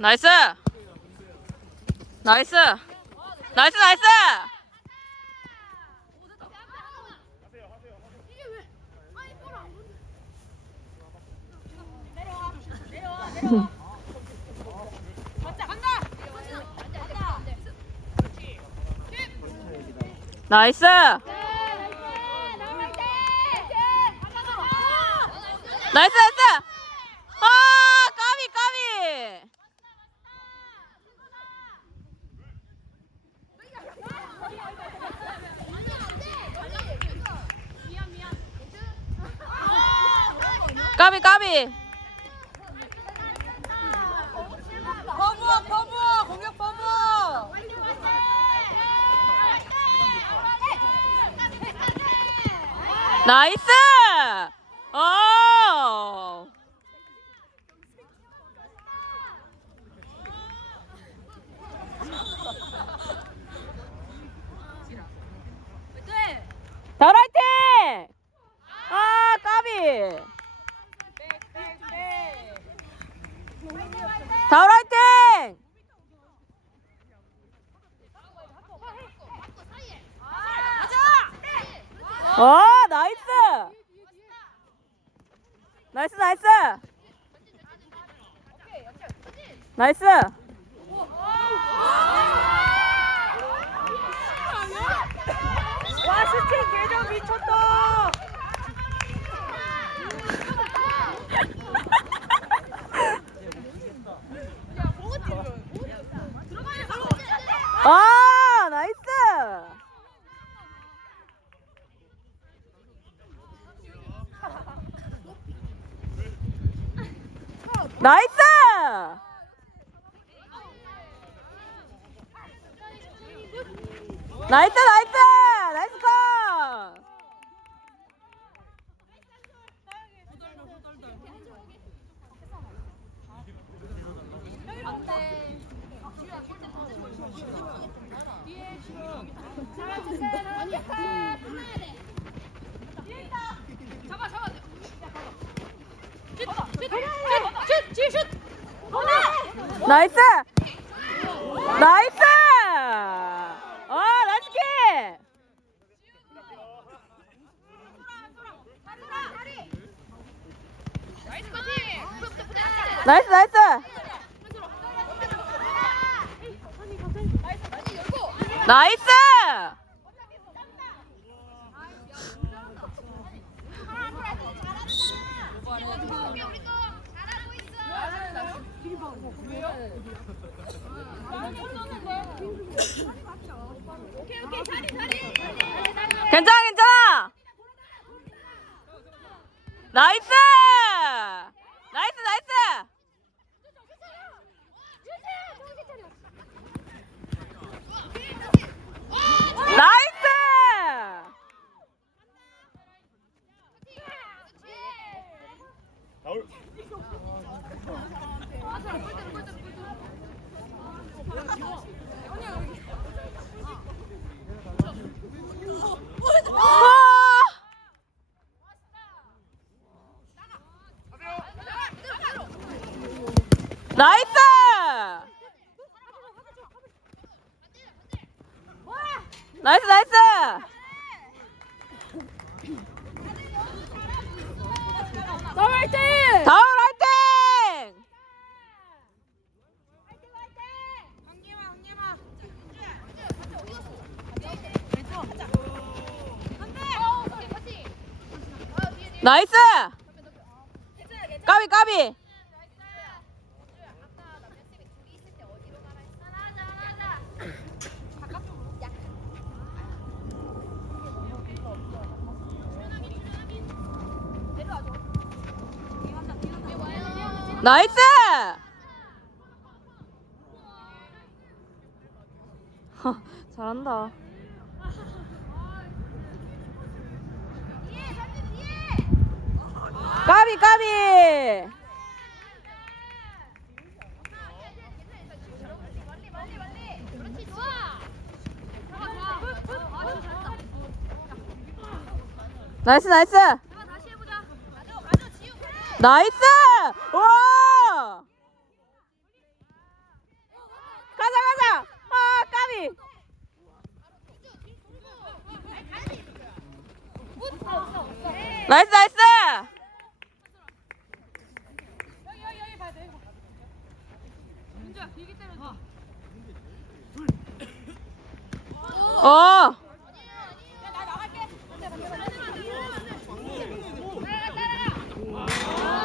나이스! 나이스! 나이스 나이스! 나이스! 나이스 나이스! 아 까비 까비! 까비 까비! 버브 공격 버브. 나이스! 어! 다운 화이팅! 아 까비! 다운 화이팅! 어 나이스! 나이스 나이스! 나이스! 와 슈팅 개념 미쳤다. 아 나이스! 나이스! 나이스 나이스! 나이스 컷! 나이스! 나이스! 나이스 킥! 나이스 나이스! 나이스! 괜찮아 괜찮아! 나이스! 나이스 나이스! 나이스! 나이스! 나이스 나이스! 다운 화이팅. 다운 화이팅! 나이스! 까비 까비! 나이스! 잘한다. 까비 까비! 나이스 나이스! 나이스! 와! 나이스 나이스. 여기 봐야 돼. 민주야, 길게 때려줘. 어. 나 나갈게.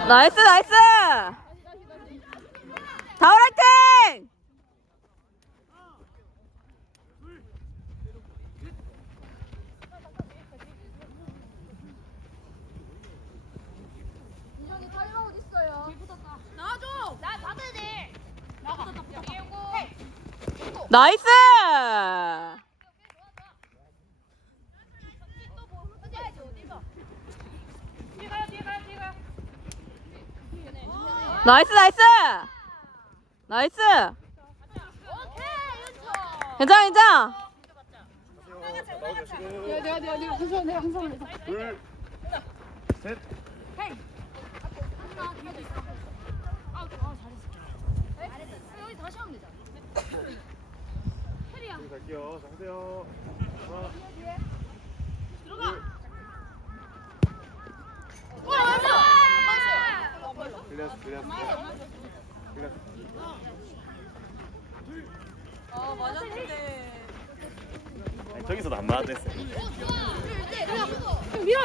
나이스 나이스. 다운 화이팅. 인정이 타임아웃 있어요. 나와줘. 나 받아야 돼. 나가. 나이스. 뒤에 가요, 뒤에 가요, 뒤에 가요. 나이스 나이스. 나이스. 오케이, 윤초. 괜찮아 괜찮아. 내가 항상 해. 둘, 셋. 여기 다시 하면 되잖아. 여기 갈게요. 자, 하세요. 하나, 들렸어. 아, 맞았는데. 아니, 저기서도 안 맞았댔어요. 밀어.